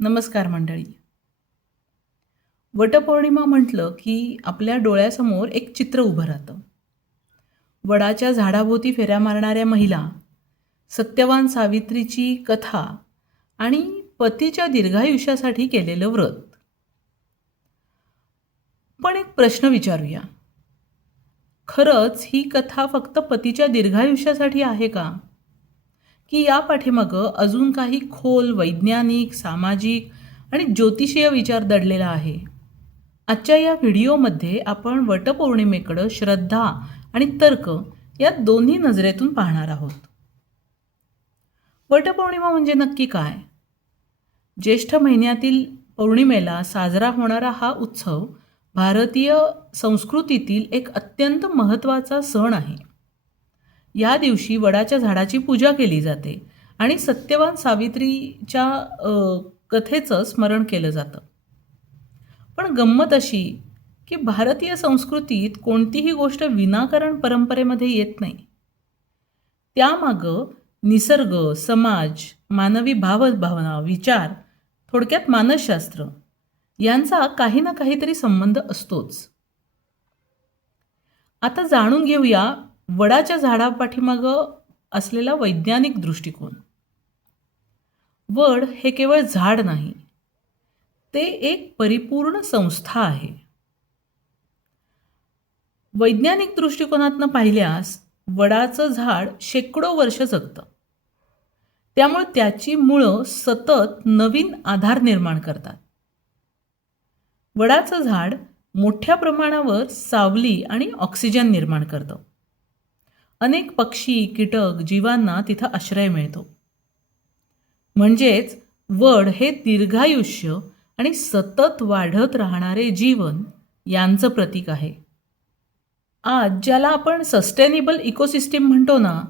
नमस्कार मंडळी. वटपौर्णिमा म्हटलं की आपल्या डोळ्यासमोर एक चित्र उभं राहतं. वडाच्या झाडाभोवती फेऱ्या मारणाऱ्या महिला, सत्यवान सावित्रीची कथा आणि पतीच्या दीर्घायुष्यासाठी केलेलं व्रत. पण एक प्रश्न विचारूया. खरंच ही कथा फक्त पतीच्या दीर्घायुष्यासाठी आहे का? की या पाठीमागं अजून काही खोल वैज्ञानिक, सामाजिक आणि ज्योतिषीय विचार दडलेला आहे? आजच्या या व्हिडिओमध्ये आपण वटपौर्णिमेकडं श्रद्धा आणि तर्क या दोन्ही नजरेतून पाहणार आहोत. वटपौर्णिमा म्हणजे नक्की काय? ज्येष्ठ महिन्यातील पौर्णिमेला साजरा होणारा हा उत्सव भारतीय संस्कृतीतील एक अत्यंत महत्त्वाचा सण आहे. या दिवशी वडाच्या झाडाची पूजा केली जाते आणि सत्यवान सावित्रीच्या कथेचं स्मरण केलं जातं. पण गंमत अशी की भारतीय संस्कृतीत कोणतीही गोष्ट विनाकारण परंपरेमध्ये येत नाही. त्यामागं निसर्ग, समाज, मानवी भावभावना, विचार, थोडक्यात मानसशास्त्र यांचा काही ना काहीतरी संबंध असतोच. आता जाणून घेऊया वडाच्या झाडापाठीमागं असलेला वैज्ञानिक दृष्टिकोन. वड हे केवळ झाड नाही, ते एक परिपूर्ण संस्था आहे. वैज्ञानिक दृष्टिकोनातनं पाहिल्यास वडाचं झाड शेकडो वर्ष जगतं. त्यामुळे त्याची मुळं सतत नवीन आधार निर्माण करतात. वडाचं झाड मोठ्या प्रमाणावर सावली आणि ऑक्सिजन निर्माण करतं. अनेक पक्षी, कीटक, जीवांना तिथं आश्रय मिळतो. म्हणजेच वड हे दीर्घायुष्य आणि सतत वाढत राहणारे जीवन यांचं प्रतीक आहे. आज ज्याला आपण सस्टेनेबल इकोसिस्टीम म्हणतो ना,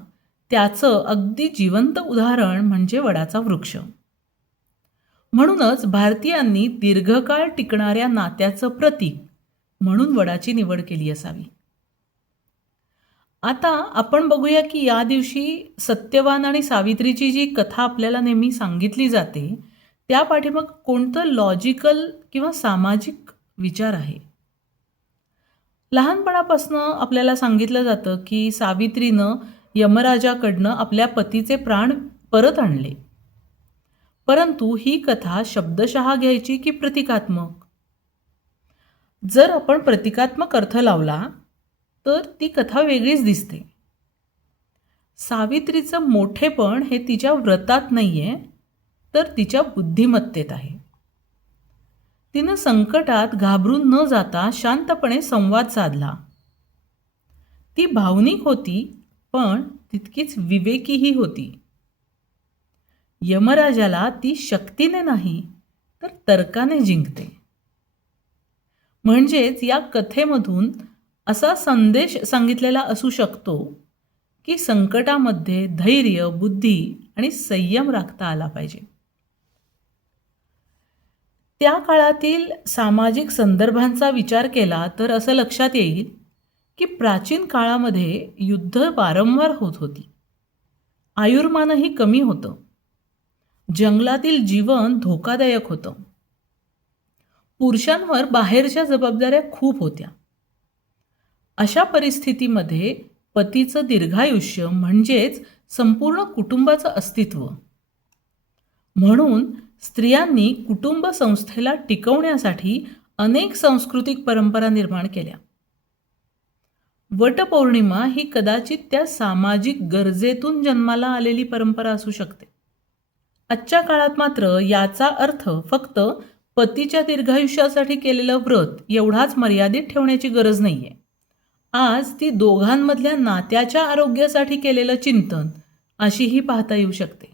त्याचं अगदी जिवंत उदाहरण म्हणजे वडाचा वृक्ष. म्हणूनच भारतीयांनी दीर्घकाळ टिकणाऱ्या नात्याचं प्रतीक म्हणून वडाची निवड केली असावी. आता आपण बघूया की या दिवशी सत्यवान आणि सावित्रीची जी कथा आपल्याला नेहमी सांगितली जाते, त्या पाठीमाग कोणतं लॉजिकल किंवा सामाजिक विचार आहे. लहानपणापासनं आपल्याला सांगितलं जातं की सावित्रीनं यमराजाकडनं आपल्या पतीचे प्राण परत आणले. परंतु ही कथा शब्दशः घ्यायची की प्रतिकात्मक? जर आपण प्रतिकात्मक अर्थ लावला तर ती कथा वेगळीच दिसते. सावित्रीचं मोठेपण हे तिच्या व्रतात नाहीये, तर तिच्या बुद्धिमत्तेत आहे. तिनं संकटात घाबरून न जाता शांतपणे संवाद साधला. ती भावनिक होती, पण तितकीच विवेकीही होती. यमराजाला ती शक्तीने नाही, तर तर्काने जिंकते. म्हणजेच या कथेमधून असा संदेश सांगितलेला असू शकतो की संकटामध्ये धैर्य, बुद्धी आणि संयम राखता आला पाहिजे. त्या काळातील सामाजिक संदर्भांचा विचार केला तर असं लक्षात येईल की प्राचीन काळामध्ये युद्ध वारंवार होत होती. आयुर्मानही कमी होतं. जंगलातील जीवन धोकादायक होतं. पुरुषांवर बाहेरच्या जबाबदाऱ्या खूप होत्या. अशा परिस्थितीमध्ये पतीचं दीर्घायुष्य म्हणजेच संपूर्ण कुटुंबाचं अस्तित्व. म्हणून स्त्रियांनी कुटुंब संस्थेला टिकवण्यासाठी अनेक सांस्कृतिक परंपरा निर्माण केल्या. वटपौर्णिमा ही कदाचित त्या सामाजिक गरजेतून जन्माला आलेली परंपरा असू शकते. आजच्या काळात मात्र याचा अर्थ फक्त पतीच्या दीर्घायुष्यासाठी केलेलं व्रत एवढाच मर्यादित ठेवण्याची गरज नाहीये. आज ती दोघांमधल्या नात्याच्या आरोग्यासाठी केलेलं चिंतन अशीही पाहता येऊ शकते.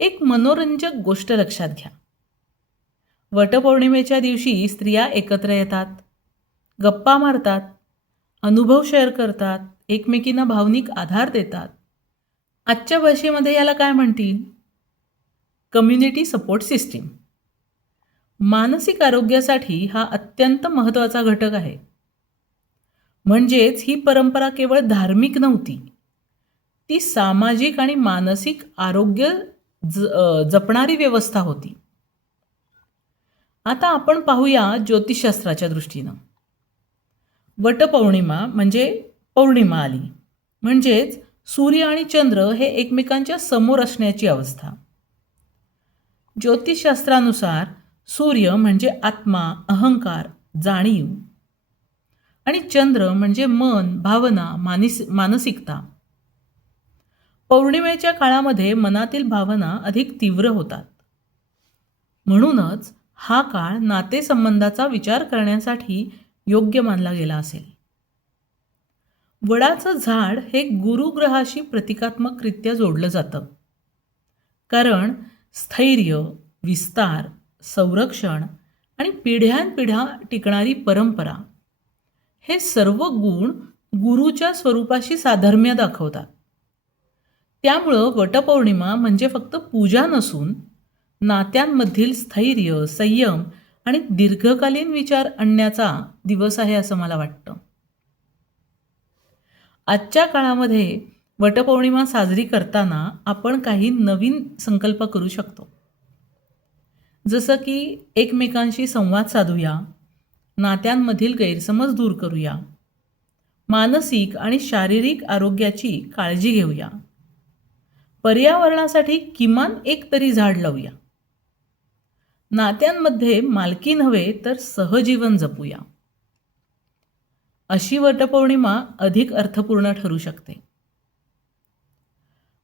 एक मनोरंजक गोष्ट लक्षात घ्या. वटपौर्णिमेच्या दिवशी स्त्रिया एकत्र येतात, गप्पा मारतात, अनुभव शेअर करतात, एकमेकींना भावनिक आधार देतात. आजच्या भाषेमध्ये याला काय म्हणतील? Community support system. मानसिक आरोग्यासाठी हा अत्यंत महत्त्वाचा घटक आहे. म्हणजेच ही परंपरा केवळ धार्मिक नव्हती, ती सामाजिक आणि मानसिक आरोग्य जपणारी व्यवस्था होती. आता आपण पाहूया ज्योतिषशास्त्राच्या दृष्टीनं. वटपौर्णिमा म्हणजे पौर्णिमा आली, म्हणजेच सूर्य आणि चंद्र हे एकमेकांच्या समोर असण्याची अवस्था. ज्योतिषशास्त्रानुसार सूर्य म्हणजे आत्मा, अहंकार, जाणीव आणि चंद्र म्हणजे मन, भावना, मानसिकता. पौर्णिमेच्या काळामध्ये मनातील भावना अधिक तीव्र होतात. म्हणूनच हा काळ नातेसंबंधाचा विचार करण्यासाठी योग्य मानला गेला असेल. वडाचं झाड हे गुरुग्रहाशी प्रतिकात्मकरित्या जोडलं जातं. कारण स्थैर्य, विस्तार, संरक्षण आणि पिढ्यानपिढ्या टिकणारी परंपरा हे सर्व गुण गुरुच्या स्वरूपाशी साधर्म्य दाखवतात. त्यामुळं वटपौर्णिमा म्हणजे फक्त पूजा नसून नात्यांमधील स्थैर्य, संयम आणि दीर्घकालीन विचार आणण्याचा दिवस आहे असं मला वाटतं. आजच्या काळामध्ये वटपौर्णिमा साजरी करताना आपण काही नवीन संकल्प करू शकतो. जसं की एकमेकांशी संवाद साधूया, नात्यांमधील गैरसमज दूर करूया, मानसिक आणि शारीरिक आरोग्याची काळजी घेऊया, पर्यावरणासाठी किमान एक तरी झाड लावूया, नात्यांमध्ये मालकी नव्हे तर सहजीवन जपूया. अशी वटपौर्णिमा अधिक अर्थपूर्ण ठरू शकते.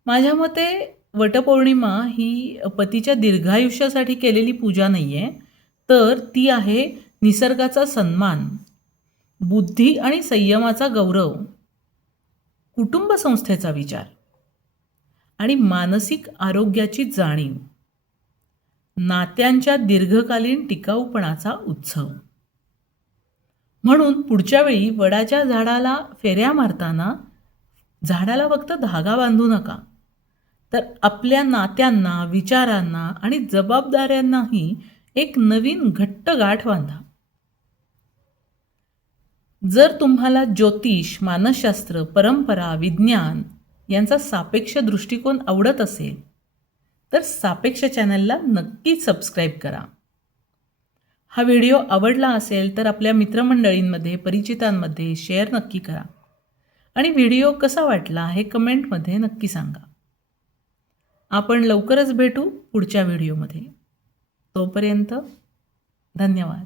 माझ्या मते वटपौर्णिमा ही पतीच्या दीर्घायुष्यासाठी केलेली पूजा नाही आहे, तर ती आहे निसर्गाचा सन्मान, बुद्धी आणि संयमाचा गौरव, कुटुंब संस्थेचा विचार आणि मानसिक आरोग्याची जाणीव, नात्यांच्या दीर्घकालीन टिकाऊपणाचा उत्सव. म्हणून पुढच्या वेळी वडाच्या झाडाला फेऱ्या मारताना झाडाला फक्त धागा बांधू नका, तर आपल्या नात्यांना, विचारांना आणि जबाबदाऱ्यांनाही एक नवीन घट्ट गाठ बांधा. जर तुम्हाला ज्योतिष, मानसशास्त्र, परंपरा, विज्ञान यांचा सापेक्ष दृष्टिकोन आवडत असेल तर सापेक्ष चॅनलला नक्की सबस्क्राईब करा. हा व्हिडिओ आवडला असेल तर आपल्या मित्रमंडळींमध्ये, परिचितांमध्ये शेअर नक्की करा आणि व्हिडिओ कसा वाटला हे कमेंटमध्ये नक्की सांगा. आपण लवकरच भेटू पुढच्या व्हिडिओमध्ये. तोपर्यंत धन्यवाद.